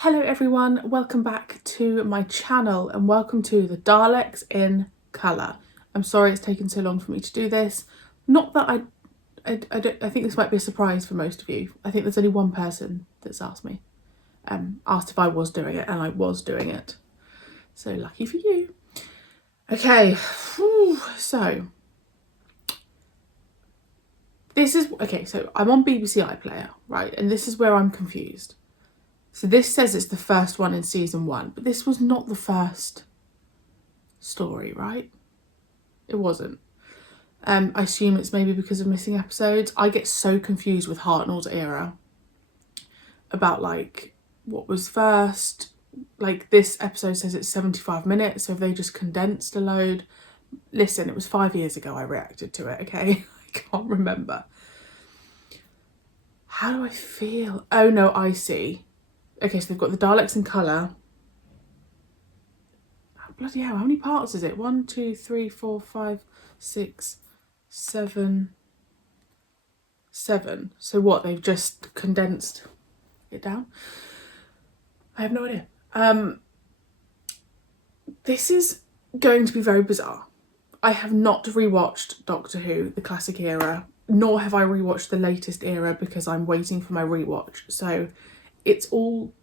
Hello everyone, welcome back to my channel and welcome to the Daleks in colour. I'm sorry it's taken so long for me to do this. Not that I think this might be a surprise for most of you. I think there's only one person that's asked me, asked if I was doing it, and I was doing it. So lucky for you. Okay, so so I'm on BBC iPlayer, right? And this is where I'm confused. So this says it's the first one in season 1, but this was not the first story, right? It wasn't. I assume it's maybe because of missing episodes. I get so confused with Hartnell's era about like what was first. Like this episode says it's 75 minutes, so if they just condensed a load. Listen, it was 5 years ago I reacted to it, okay? I can't remember. How do I feel? Oh no, I see. Okay, so they've got the Daleks in colour. Oh, bloody hell, how many parts is it? 1, 2, 3, 4, 5, 6, 7. So what, they've just condensed it down? I have no idea. This is going to be very bizarre. I have not rewatched Doctor Who, the classic era, nor have I rewatched the latest era because I'm waiting for my rewatch. So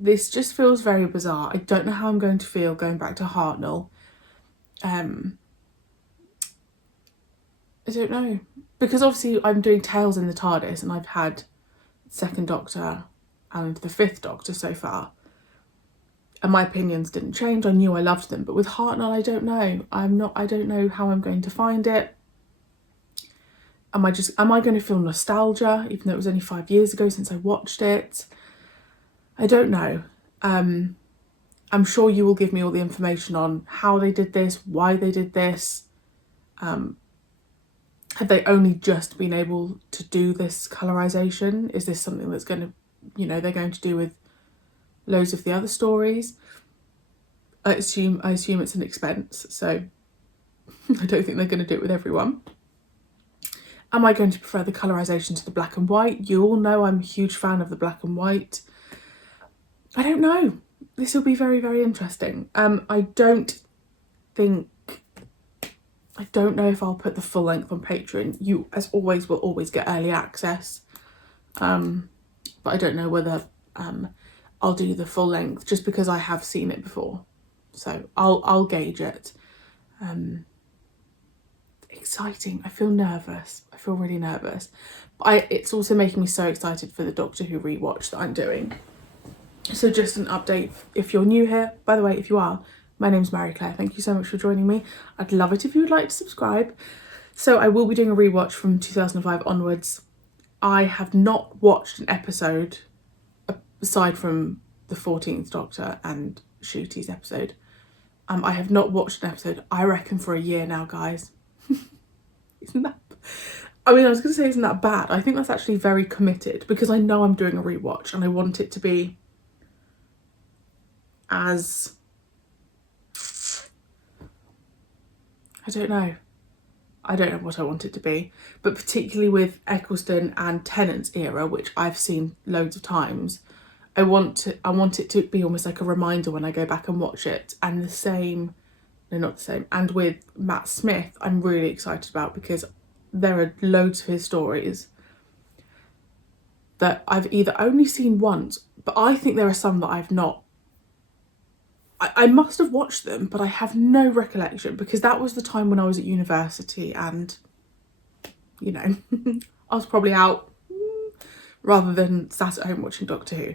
this just feels very bizarre. I don't know how I'm going to feel going back to Hartnell. I don't know. Because obviously I'm doing Tales in the TARDIS and I've had Second Doctor and the Fifth Doctor so far. And my opinions didn't change. I knew I loved them. But with Hartnell, I don't know. I don't know how I'm going to find it. Am I going to feel nostalgia, even though it was only 5 years ago since I watched it? I don't know. I'm sure you will give me all the information on how they did this, why they did this. Have they only just been able to do this colorization? Is this something that's going to, they're going to do with loads of the other stories? I assume it's an expense, so I don't think they're going to do it with everyone. Am I going to prefer the colorization to the black and white? You all know I'm a huge fan of the black and white. I don't know. This will be very, very interesting. I don't know if I'll put the full length on Patreon. You, as always, will always get early access. But I don't know whether I'll do the full length just because I have seen it before. So I'll gauge it. Exciting. I feel nervous. I feel really nervous. But it's also making me so excited for the Doctor Who rewatch that I'm doing. So just an update if you're new here. By the way, if you are, my name's Marie-Clare. Thank you so much for joining me. I'd love it if you would like to subscribe. So I will be doing a rewatch from 2005 onwards. I have not watched an episode aside from the 14th Doctor and Ncuti's episode. I have not watched an episode, I reckon, for a year now, guys. Isn't that... I was going to say isn't that bad. I think that's actually very committed because I know I'm doing a rewatch and I want it to be as... I don't know what I want it to be, but particularly with Eccleston and Tennant's era, which I've seen loads of times, I want it to be almost like a reminder when I go back and watch it. And and with Matt Smith, I'm really excited about because there are loads of his stories that I've either only seen once, but I think there are some that I've not. I must have watched them, but I have no recollection because that was the time when I was at university and, I was probably out rather than sat at home watching Doctor Who.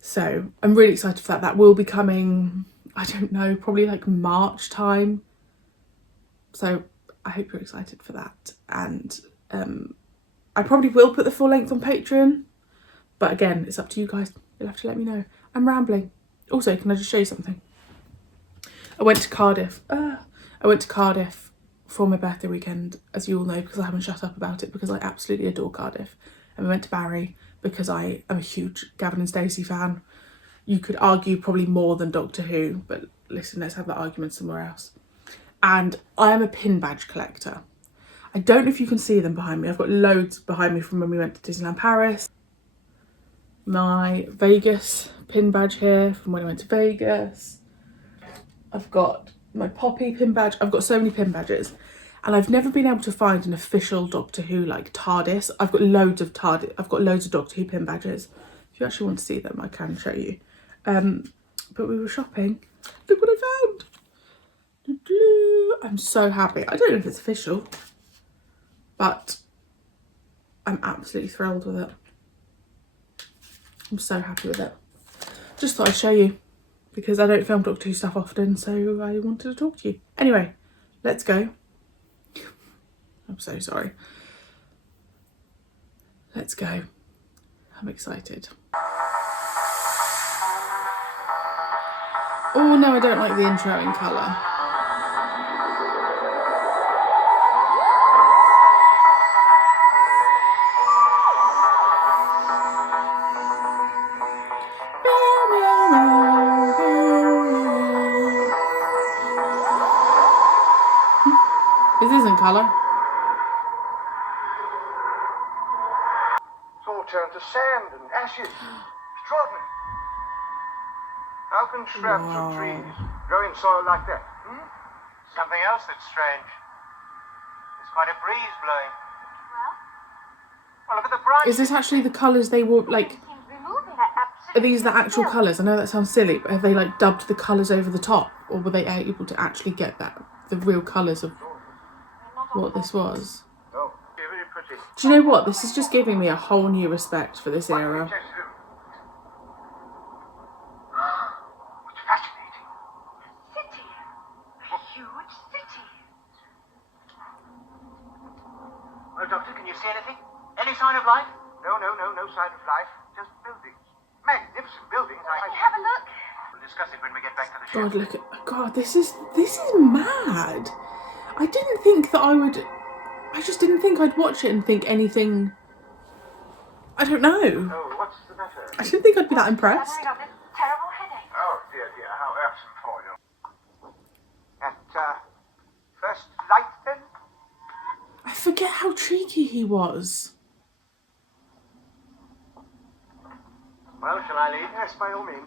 So I'm really excited for that. That will be coming, I don't know, probably like March time. So I hope you're excited for that. And I probably will put the full length on Patreon. But again, it's up to you guys. You'll have to let me know. I'm rambling. Also, can I just show you something? I went to Cardiff. For my birthday weekend, as you all know, because I haven't shut up about it, because I absolutely adore Cardiff. And we went to Barry because I am a huge Gavin and Stacey fan. You could argue probably more than Doctor Who, but listen, let's have that argument somewhere else. And I am a pin badge collector. I don't know if you can see them behind me. I've got loads behind me from when we went to Disneyland Paris. My Vegas pin badge here from when I went to Vegas. I've got my Poppy pin badge. I've got so many pin badges. And I've never been able to find an official Doctor Who like TARDIS. I've got loads of Doctor Who pin badges. If you actually want to see them, I can show you. But we were shopping. Look what I found. I'm so happy. I don't know if it's official, but I'm absolutely thrilled with it. I'm so happy with it. Just thought I'd show you because I don't film Doctor Who stuff often, so I wanted to talk to you. Anyway, let's go. I'm so sorry. Let's go. I'm excited. Oh no, I don't like the intro in colour. This isn't colour. It's all turned to sand and ashes. Extraordinary. How can shrubs or trees grow in soil like that? Something else that's strange. There's quite a breeze blowing. Well, look at the branches. Is this actually the colours they were like? Are these the actual colours? I know that sounds silly, but have they like dubbed the colours over the top, or were they able to actually get the real colours of what this was? Oh, very pretty. Do you know what? This is just giving me a whole new respect for this era. What's fascinating? City. A huge city. Well, Doctor, can you see anything? Any sign of life? No sign of life. Just buildings. Magnificent buildings. Have a look. We'll discuss it when we get back to the ship. God, look at God. This is mad. I didn't think that I would. I just didn't think I'd watch it and think anything. I don't know. Oh, what's the matter? I didn't think I'd be that impressed. I've got this terrible headache. Oh, dear, how irksome for you. At first light, then? I forget how cheeky he was. Well, shall I leave? Yes, by all means.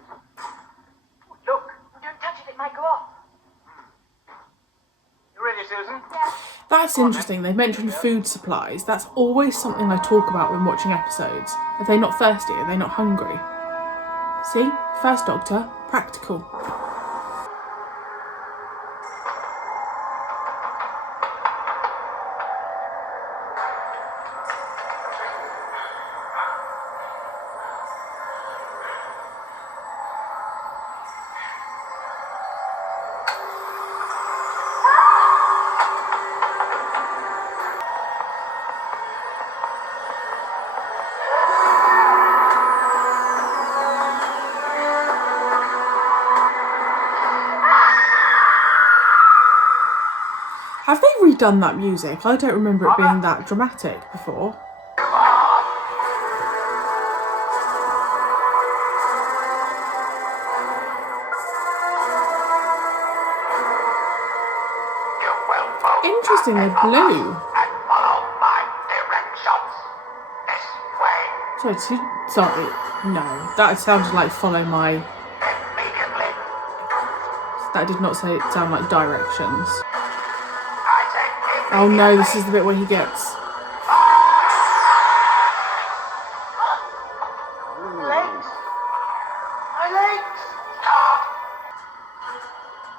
Look, Don't touch it, it might go off. you ready, Susan? Yeah. That's interesting. They mentioned food supplies. That's always something I talk about when watching episodes. Are they not thirsty? Are they not hungry? See? First Doctor, practical. Have they redone that music? I don't remember it being that dramatic before. Interesting, they're blue. And follow my directions. This way. Sorry, no. That sounded like follow my... Immediately. That did not sound like directions. I said Oh no, this is the bit where he gets... Legs! My legs! stop.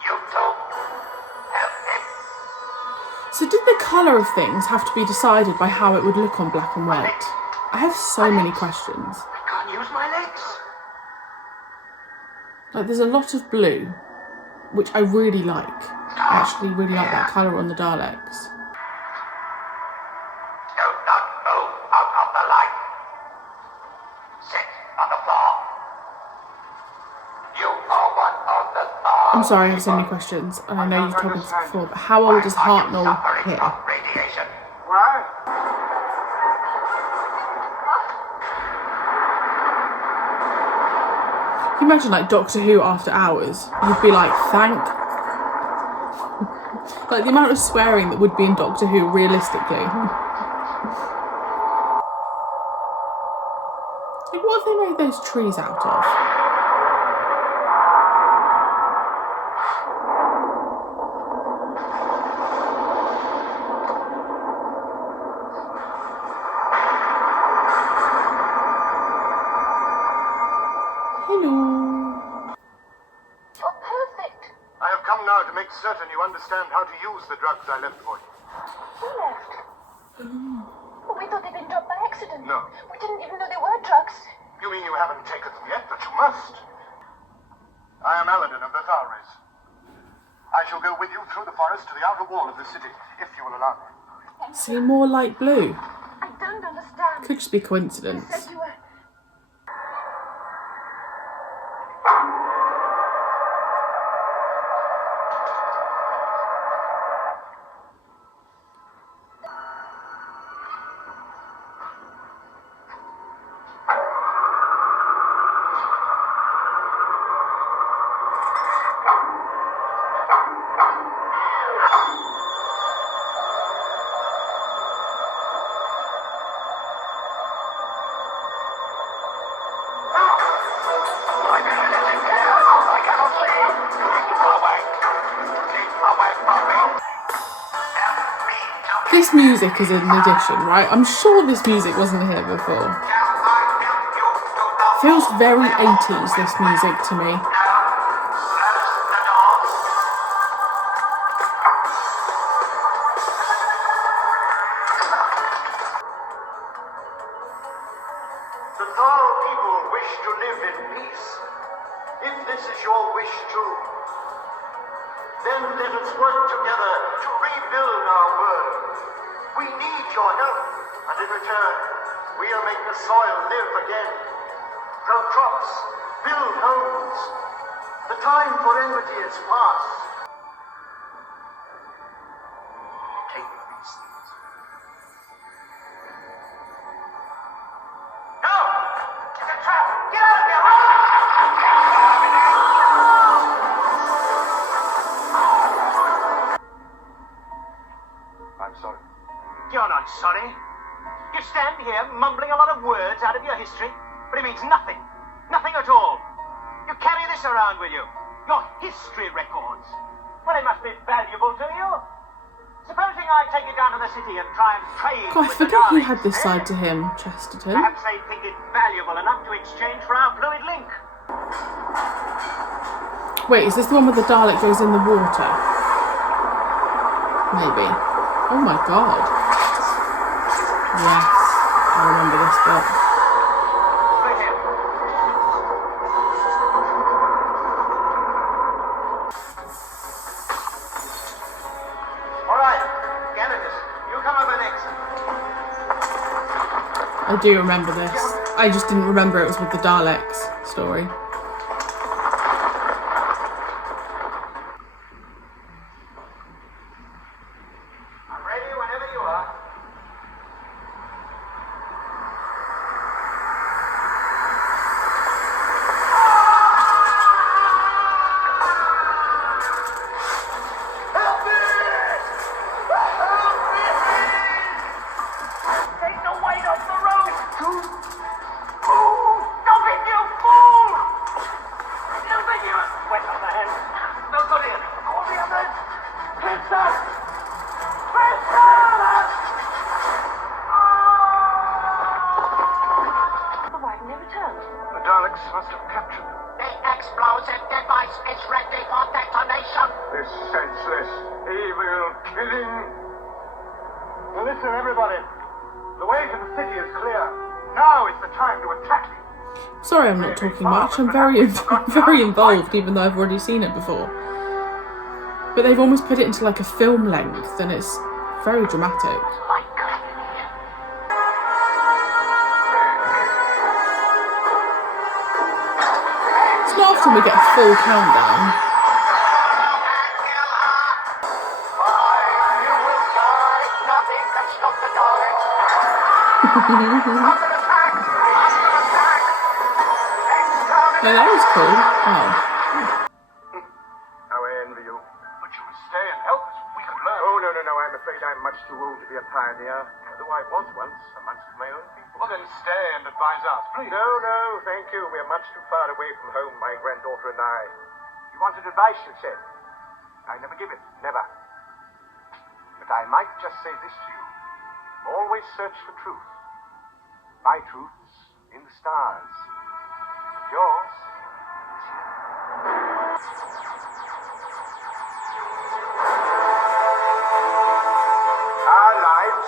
You two. Help him. So did the colour of things have to be decided by how it would look on black and white? I have so many questions. I can't use my legs. Like, there's a lot of blue, which I really like. I actually really like that colour on the Daleks. Do not move out of the light. Sit on the floor. You are one of the stars. I'm sorry, I have so many questions, and I know you've told me this before, but how old is Hartnell Suffering here? from radiation. Why? Can you imagine, like, Doctor Who after hours? You'd be like, thank... Like, the amount of swearing that would be in Doctor Who, realistically. Like, what have they made those trees out of? Hello. You're perfect. I have come now to make certain you understand how to use the drugs I left for you. Who left? Well, we thought they'd been dropped by accident. No. We didn't even know they were drugs. You mean you haven't taken them yet, but you must? I am Aladdin of the Daleks. I shall go with you through the forest to the outer wall of the city, if you will allow me. See, more light blue. I don't understand. Could just be You coincidence. said you were... This music is an addition, right? I'm sure this music wasn't here before. Feels very 80s, this music, to me. The Thal people wish to live in peace. If this is your wish too, then let us work together to rebuild our world. We need your help, and in return, we'll make the soil live again. Grow crops, build homes. The time for enmity is past. Take these things. No! It's a trap! Get out of here! I'm sorry. You're not sorry. You stand here mumbling a lot of words out of your history, but it means nothing. Nothing at all. You carry this around with you. Your history records. Well, they must be valuable to you. Supposing I take you down to the city and try and trade God, I with the forgot he Daleks, had this eh? side to him, Chesterton. Perhaps they think it valuable enough to exchange for our fluid link. Wait, is this the one where the Dalek goes in the water? Maybe. Oh my god. Yes, I remember this bit. Right here. All right, Galacus, you come over next. I do remember this. I just didn't remember it was with the Daleks story. I'm ready whenever you are. Help me! Help me! Take the weight off the road! Stop it, you fool! You think you were wet on the hand? No good in. All the others! Princess! Princess! The wife never turned. The Daleks must have captured them. The explosive device is ready for detonation. This senseless, evil killing. Now listen, everybody. The way to the city is clear. Now is the time to attack. Sorry I'm not talking much. I'm very, very involved, even though I've already seen it before. But they've almost put it into like a film length, and it's very dramatic. My God. It's not often we get a full countdown. Nothing can stop the Daleks. Under attack! Under attack! Oh, that was cool. Wow. How I envy you. But you must stay and help us. We could learn. Oh, no. I'm afraid I'm much too old to be a pioneer. Although I was once amongst my own people. Well, then stay and advise us, please. No, thank you. We're much too far away from home, my granddaughter and I. You wanted advice, you said. I never give it. Never. But I might just say this to you. Always search for truth. My truth's in the stars. But yours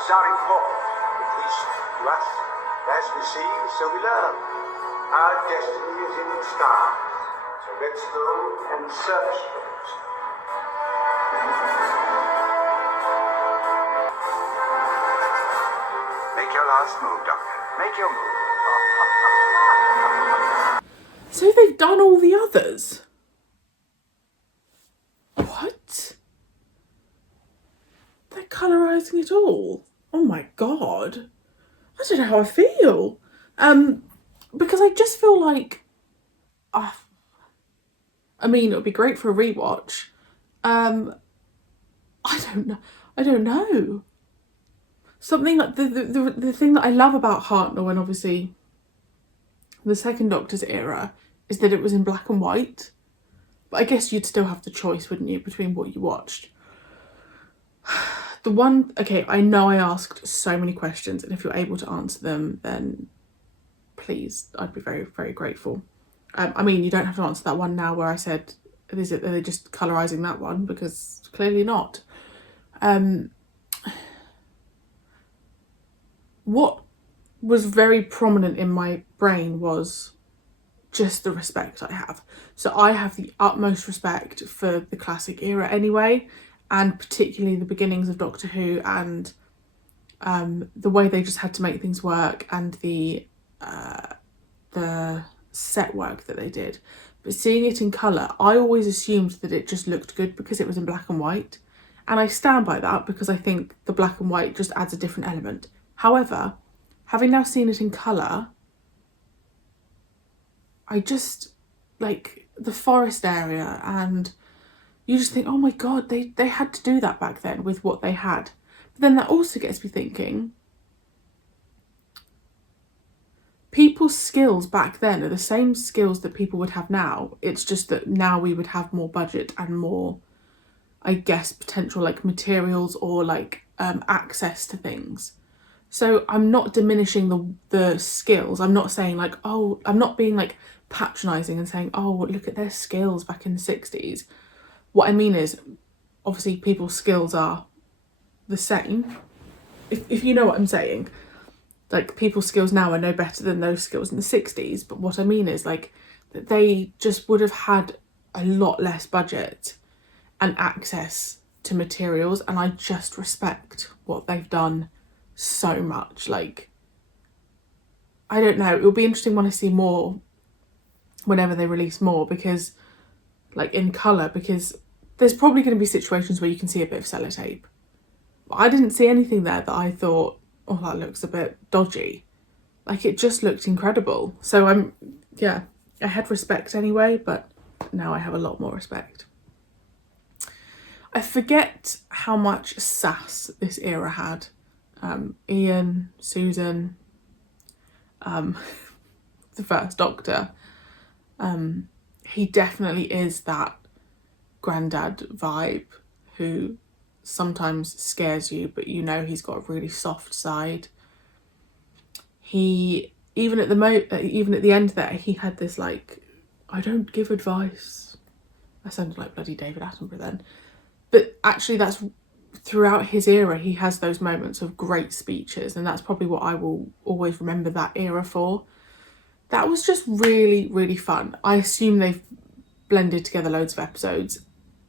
starting point, at least to us. As we see, so we learn. Our destiny is in the stars. So let's go and search for it. Make your last move, Doctor. Make your move. So they've done all the others? What? They're colorizing it all? Oh my god. I don't know how I feel. Because I just feel like, I mean, it would be great for a rewatch. I don't know. Something like the thing that I love about Hartnell and obviously the second Doctor's era is that it was in black and white. But I guess you'd still have the choice, wouldn't you, between what you watched. Okay, I know I asked so many questions, and if you're able to answer them, then please, I'd be very, very grateful. I mean, you don't have to answer that one now where I said, are they just colorizing that one? Because clearly not. What was very prominent in my brain was just the respect I have. So I have the utmost respect for the classic era anyway, and particularly the beginnings of Doctor Who and the way they just had to make things work and the set work that they did. But seeing it in colour, I always assumed that it just looked good because it was in black and white. And I stand by that because I think the black and white just adds a different element. However, having now seen it in colour, I just, like, the forest area, and you just think, oh my god, they had to do that back then with what they had. But then that also gets me thinking, people's skills back then are the same skills that people would have now. It's just that now we would have more budget and more, I guess, potential like materials or like access to things. So I'm not diminishing the skills. I'm not saying like, oh, I'm not being like patronising and saying, oh, look at their skills back in the 60s. What I mean is, obviously people's skills are the same. If you know what I'm saying. Like, people's skills now are no better than those skills in the 60s. But what I mean is, like, that they just would have had a lot less budget and access to materials. And I just respect what they've done so much. Like, I don't know. It'll be interesting when I see more, whenever they release more, because, like, in colour, because there's probably going to be situations where you can see a bit of sellotape. I didn't see anything there that I thought, oh, that looks a bit dodgy. Like, it just looked incredible. So I had respect anyway, but now I have a lot more respect. I forget how much sass this era had. Ian, Susan, the first Doctor. He definitely is that granddad vibe who sometimes scares you, but you know he's got a really soft side. He even at the end there, he had this like, I don't give advice. I sounded like bloody David Attenborough then. But actually that's throughout his era, he has those moments of great speeches, and that's probably what I will always remember that era for. That was just really, really fun. I assume they've blended together loads of episodes.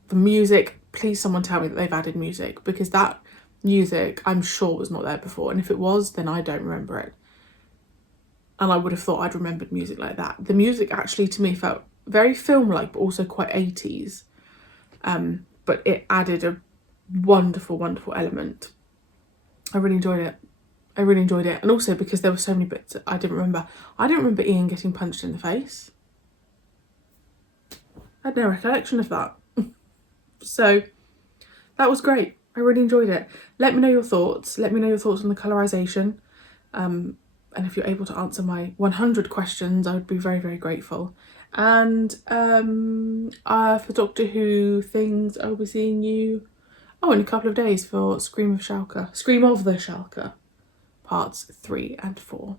The music, please someone tell me that they've added music, because that music I'm sure was not there before, and if it was, then I don't remember it. And I would have thought I'd remembered music like that. The music actually to me felt very film-like, but also quite 80s. But it added a wonderful, wonderful element. I really enjoyed it. And also because there were so many bits that I didn't remember. I don't remember Ian getting punched in the face. I had no recollection of that. So that was great. I really enjoyed it. Let me know your thoughts. Let me know your thoughts on the colorization. And if you're able to answer my 100 questions, I would be very, very grateful. And for Doctor Who things, I'll be seeing you in a couple of days for Scream of the Shalka, parts 3 and 4.